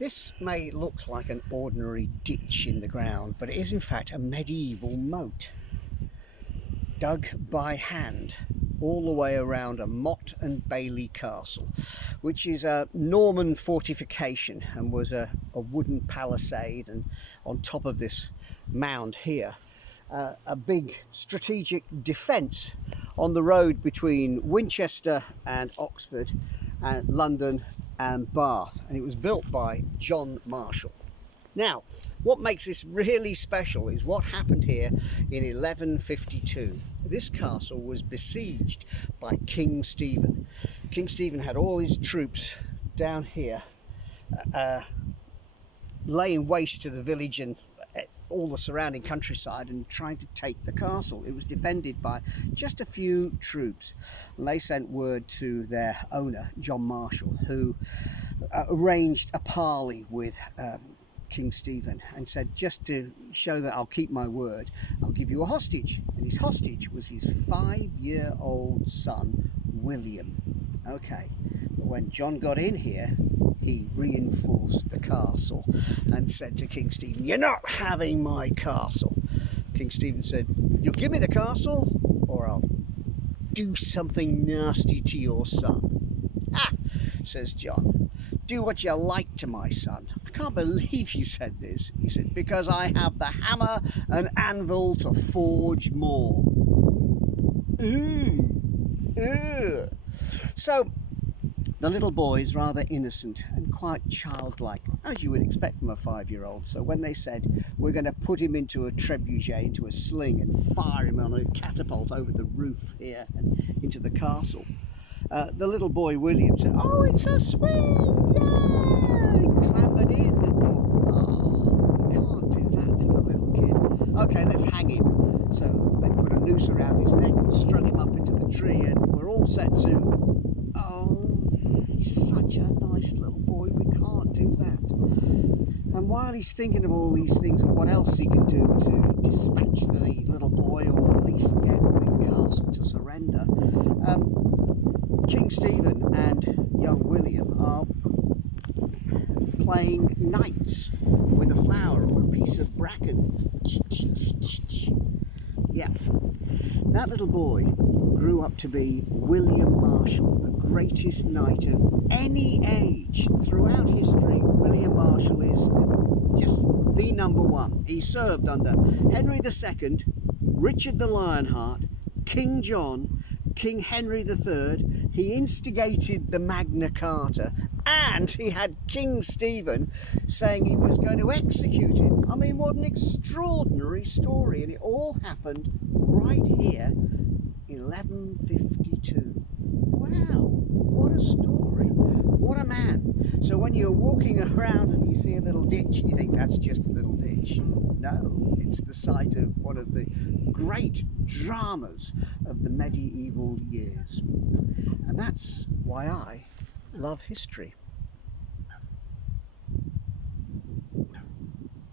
This may look like an ordinary ditch in the ground, but it is in fact a medieval moat, dug by hand all the way around a Motte and Bailey castle, which is a Norman fortification and was a wooden palisade, and on top of this mound here, a big strategic defence on the road between Winchester and Oxford and London and Bath, and it was built by John Marshall. Now, what makes this really special is what happened here in 1152. This castle was besieged by King Stephen. King Stephen had all his troops down here, laying waste to the village and all the surrounding countryside and trying to take the castle. It was defended by just a few troops, and they sent word to their owner, John Marshall, who arranged a parley with King Stephen and said, just to show that I'll keep my word, I'll give you a hostage. And his hostage was his 5-year-old son, William. Okay, but when John got in here, he reinforced the castle and said to King Stephen, "You're not having my castle." King Stephen said, "You'll give me the castle or I'll do something nasty to your son." "Ah," says John, "do what you like to my son." "I can't believe you said this." He said, "Because I have the hammer and anvil to forge more." So the little boy is rather innocent and quite childlike, as you would expect from a 5-year-old. So when they said, "We're going to put him into a trebuchet, into a sling, and fire him on a catapult over the roof here and into the castle," the little boy William said, "Oh, it's a swing! Yay!" Clambered in and thought, "Oh, we can't do that to the little kid. Okay, let's hang him." So they put a noose around his neck and strung him up into the tree, and we're all set to, he's such a nice little boy, we can't do that. And while he's thinking of all these things and what else he can do to dispatch the little boy, or at least get the castle to surrender, King Stephen and young William are playing knights with a flower or a piece of bracken. Yeah, that little boy grew up to be William Marshall, the greatest knight of any age. Throughout history, William Marshall is just the number one. He served under Henry II, Richard the Lionheart, King John, King Henry III. He instigated the Magna Carta, and he had King Stephen saying he was going to execute him. I mean, what an extraordinary story, and it all happened right here in 1152. Wow, what a story, what a man. So when you're walking around and you see a little ditch, you think that's just a little ditch. No, it's the site of one of the great dramas of the medieval years. And that's why I love history.